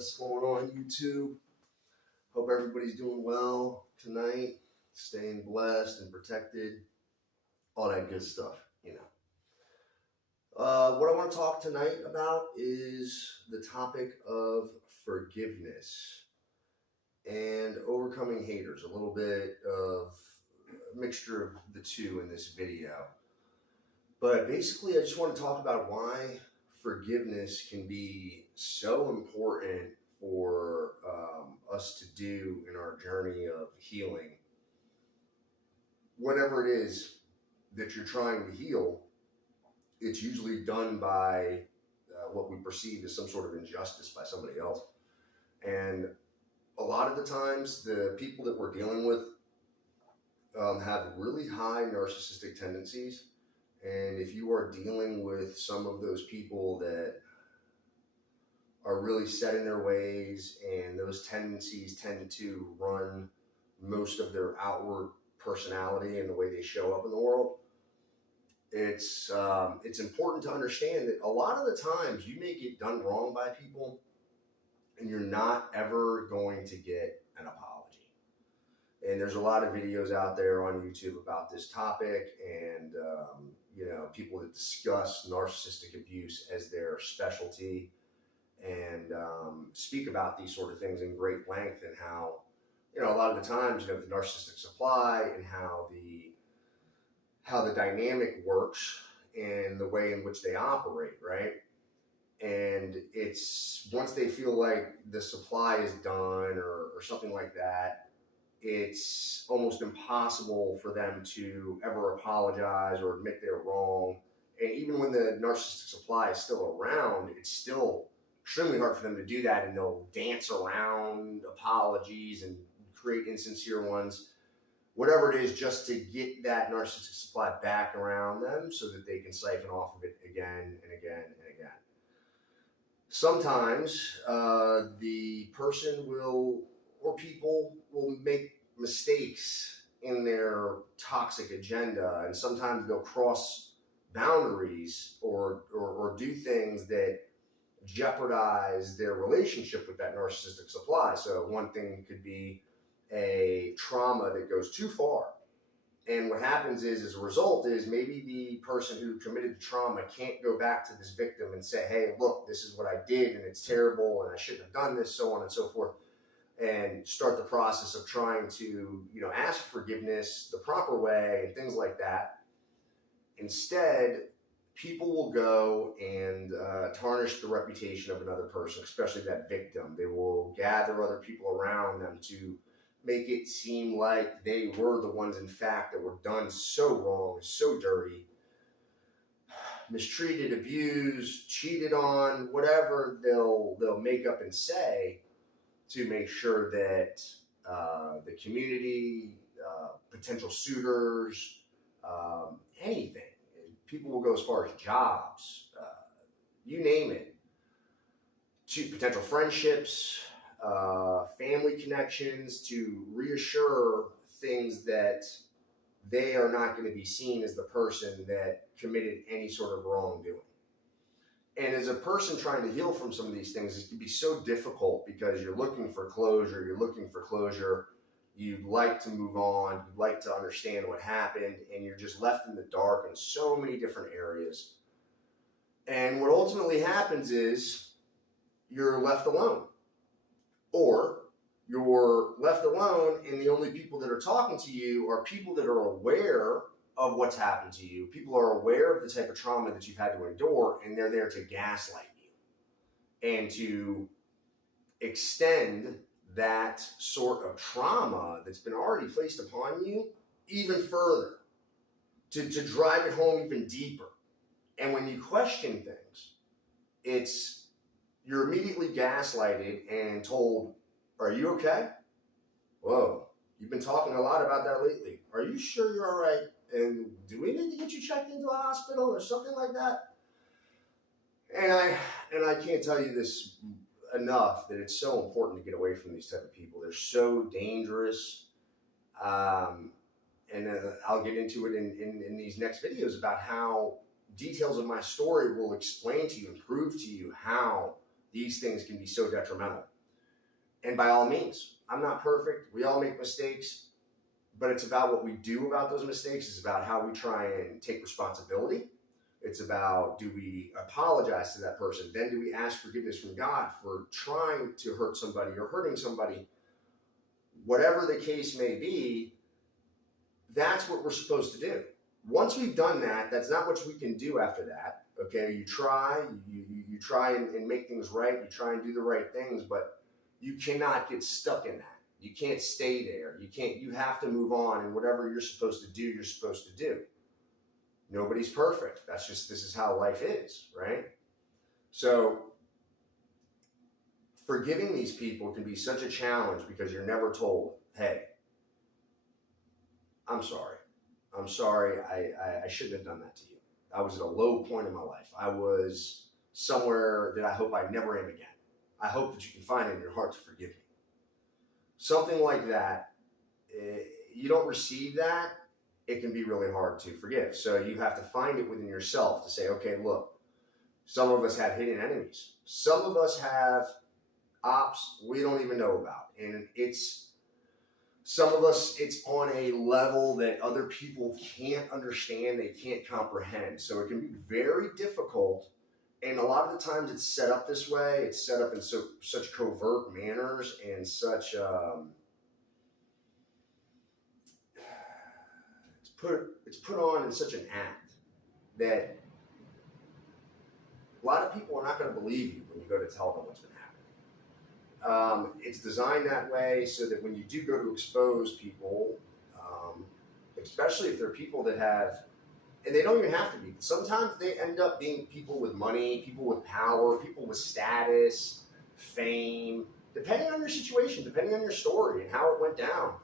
What's going on, YouTube? Hope everybody's doing well tonight, staying blessed and protected, all that good stuff, What I want to talk tonight about is the topic of forgiveness and overcoming haters, a little bit of a mixture of the two in this video. But basically, I just want to talk about why forgiveness can be so important for us to do in our journey of healing. Whatever it is that you're trying to heal, it's usually done by what we perceive as some sort of injustice by somebody else. And a lot of the times, the people that we're dealing with have really high narcissistic tendencies. And if you are dealing with some of those people that are really set in their ways and those tendencies tend to run most of their outward personality and the way they show up in the world, it's important to understand that a lot of the times you may get done wrong by people and you're not ever going to get an apology. And there's a lot of videos out there on YouTube about this topic, and people that discuss narcissistic abuse as their specialty and speak about these sort of things in great length, and how a lot of the times the narcissistic supply and how the dynamic works and the way in which they operate, right? And it's once they feel like the supply is done or something like that, it's almost impossible for them to ever apologize or admit they're wrong. And even when the narcissistic supply is still around, it's still extremely hard for them to do that, and they'll dance around apologies and create insincere ones, whatever it is, just to get that narcissistic supply back around them so that they can siphon off of it again and again and again. Sometimes the person or people will make mistakes in their toxic agenda, and sometimes they'll cross boundaries or do things that jeopardize their relationship with that narcissistic supply. So one thing could be a trauma that goes too far. And what happens is, as a result, is maybe the person who committed the trauma can't go back to this victim and say, hey, look, this is what I did and it's terrible and I shouldn't have done this, so on and so forth, and start the process of trying to, ask forgiveness the proper way and things like that. Instead, people will go and tarnish the reputation of another person, especially that victim. They will gather other people around them to make it seem like they were the ones, in fact, that were done so wrong, so dirty, mistreated, abused, cheated on, whatever they'll make up and say to make sure that the community, potential suitors, anything, people will go as far as jobs, you name it, to potential friendships, family connections, to reassure things that they are not going to be seen as the person that committed any sort of wrongdoing. And as a person trying to heal from some of these things, it can be so difficult because you're looking for closure, you'd like to move on, you'd like to understand what happened, and you're just left in the dark in so many different areas. And what ultimately happens is you're left alone. Or you're left alone, and the only people that are talking to you are people that are aware of what's happened to you. People are aware of the type of trauma that you've had to endure, and they're there to gaslight you and to extend that sort of trauma that's been already placed upon you even further, to drive it home even deeper. And when you question things, you're immediately gaslighted and told, are you okay? Whoa, you've been talking a lot about that lately. Are you sure you're all right? And do we need to get you checked into a hospital or something like that? And I can't tell you this enough, that it's so important to get away from these type of people. They're so dangerous. And I'll get into it in these next videos about how details of my story will explain to you and prove to you how these things can be so detrimental. And by all means, I'm not perfect. We all make mistakes, but it's about what we do about those mistakes. It's about how we try and take responsibility. It's about, do we apologize to that person? Then do we ask forgiveness from God for trying to hurt somebody or hurting somebody? Whatever the case may be, that's what we're supposed to do. Once we've done that, that's not much we can do after that. Okay, you try and make things right. You try and do the right things, but you cannot get stuck in that. You can't stay there. You have to move on, and whatever you're supposed to do, you're supposed to do. Nobody's perfect. This is how life is, right? So forgiving these people can be such a challenge because you're never told, hey, I'm sorry. I'm sorry. I shouldn't have done that to you. I was at a low point in my life. I was somewhere that I hope I never am again. I hope that you can find it in your heart to forgive me. Something like that, you don't receive that, it can be really hard to forgive. So you have to find it within yourself to say, okay, look, some of us have hidden enemies. Some of us have ops we don't even know about. And some of us, it's on a level that other people can't understand, they can't comprehend. So it can be very difficult. And a lot of the times it's set up this way. It's set up in such covert manners and such, it's put on in such an act that a lot of people are not going to believe you when you go to tell them what's been happening. It's designed that way so that when you do go to expose people, especially if they're people that have, and they don't even have to be, but sometimes they end up being people with money, people with power, people with status, fame, depending on your situation, depending on your story and how it went down.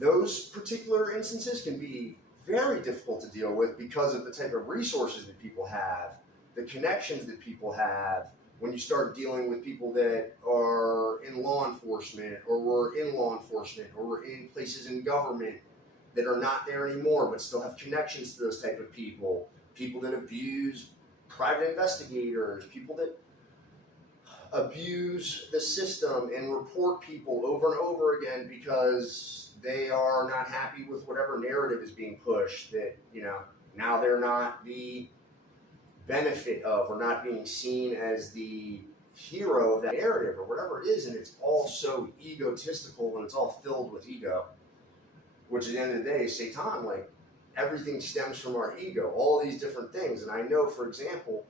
Those particular instances can be very difficult to deal with because of the type of resources that people have, the connections that people have. When you start dealing with people that are in law enforcement or were in law enforcement or were in places in government that are not there anymore but still have connections to those type of people, people that abuse private investigators, people that abuse the system and report people over and over again because they are not happy with whatever narrative is being pushed, that, now they're not the benefit of or not being seen as the hero of that narrative or whatever it is, and it's all so egotistical and it's all filled with ego, which at the end of the day, Satan, like, everything stems from our ego, all these different things. And I know, for example,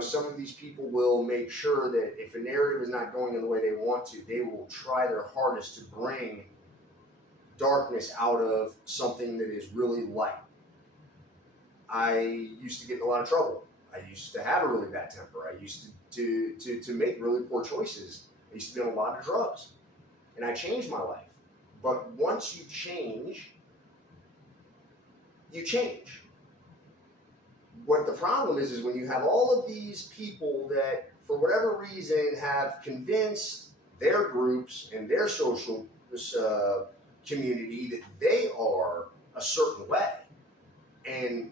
some of these people will make sure that if a narrative is not going in the way they want to, they will try their hardest to bring darkness out of something that is really light. I used to get in a lot of trouble. I used to have a really bad temper. I used to make really poor choices. I used to be on a lot of drugs. And I changed my life. But once you change, you change. What the problem is when you have all of these people that, for whatever reason, have convinced their groups and their social community that they are a certain way. And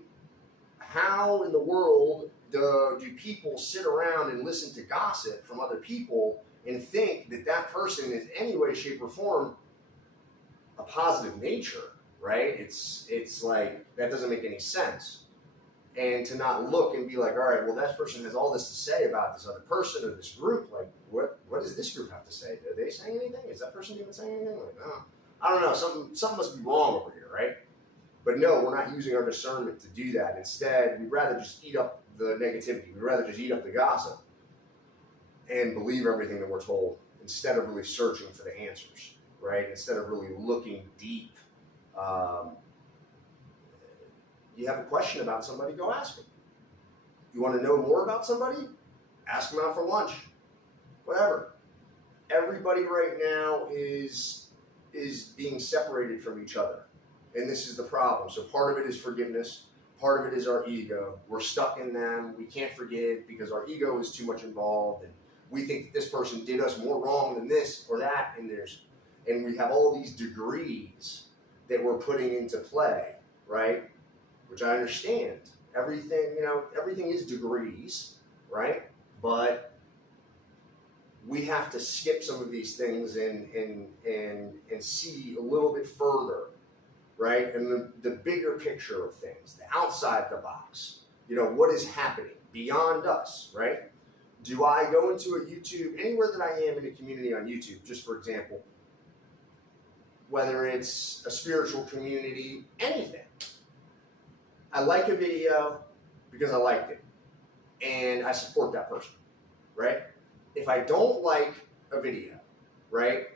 how in the world do people sit around and listen to gossip from other people and think that that person is any way, shape, or form a positive nature, right? It's like, that doesn't make any sense. And to not look and be like, all right, well, that person has all this to say about this other person or this group. Like, what does this group have to say? Are they saying anything? Is that person even saying anything? Like, no. I don't know. Something must be wrong over here, right? But no, we're not using our discernment to do that. Instead, we'd rather just eat up the negativity. We'd rather just eat up the gossip and believe everything that we're told instead of really searching for the answers, right? Instead of really looking deep. You have a question about somebody, go ask them. You want to know more about somebody? Ask them out for lunch. Whatever. Everybody right now is being separated from each other. And this is the problem. So part of it is forgiveness. Part of it is our ego. We're stuck in them. We can't forgive because our ego is too much involved. And we think that this person did us more wrong than this or that. And we have all these degrees that we're putting into play, right? Which I understand. Everything is degrees. right? But we have to skip some of these things and see a little bit further, right? And the bigger picture of things, the outside the box, what is happening beyond us, right? Do I go into a YouTube, anywhere that I am in a community on YouTube, just for example, whether it's a spiritual community, anything. I like a video because I liked it, and I support that person, right? If I don't like a video, right,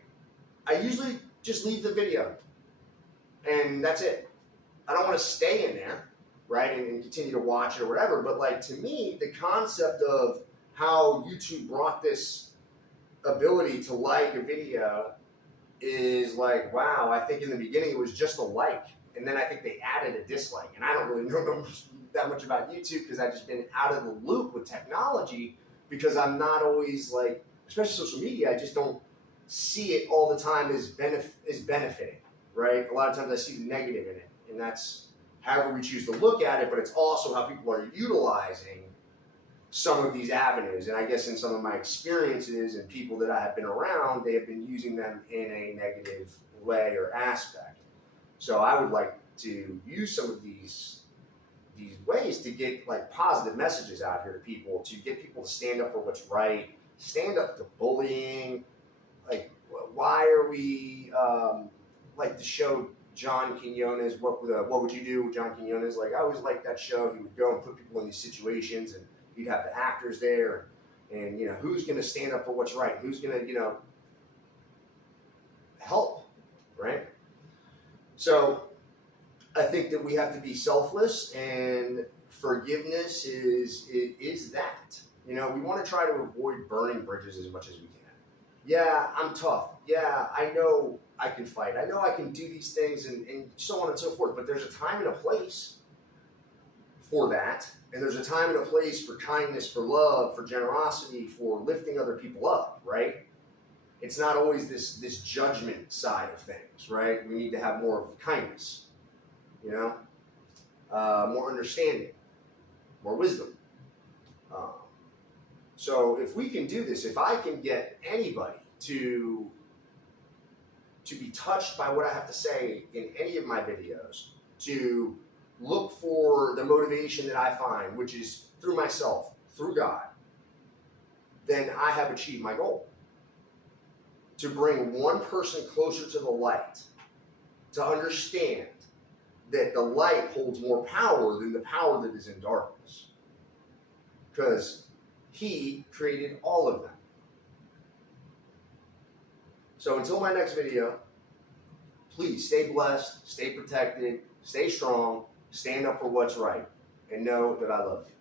I usually just leave the video, and that's it. I don't want to stay in there, right, and continue to watch it or whatever, but like to me, the concept of how YouTube brought this ability to like a video is like, wow, I think in the beginning it was just a like, and then I think they added a dislike, and I don't really know that much about YouTube because I've just been out of the loop with technology because I'm not always like, especially social media, I just don't see it all the time as benefiting, right? A lot of times I see the negative in it, and that's however we choose to look at it, but it's also how people are utilizing some of these avenues. And I guess in some of my experiences and people that I have been around, they have been using them in a negative way or aspect. So I would like to use some of these ways to get like positive messages out here to people, to get people to stand up for what's right, stand up to bullying. Like, why are we like the show John Quinones, what would you do with John Quinones? Like, I always liked that show. He would go and put people in these situations, and you'd have the actors there, and who's going to stand up for what's right? Who's going to help, right? So I think that we have to be selfless, and forgiveness is that. We want to try to avoid burning bridges as much as we can. Yeah, I'm tough. Yeah, I know I can fight. I know I can do these things and so on and so forth. But there's a time and a place for that. And there's a time and a place for kindness, for love, for generosity, for lifting other people up, right? It's not always this judgment side of things, right? We need to have more of kindness, more understanding, more wisdom. So if we can do this, if I can get anybody to be touched by what I have to say in any of my videos, to look for the motivation that I find, which is through myself, through God, then I have achieved my goal. To bring one person closer to the light, to understand that the light holds more power than the power that is in darkness. Because He created all of them. So until my next video, please stay blessed, stay protected, stay strong, stand up for what's right, and know that I love you.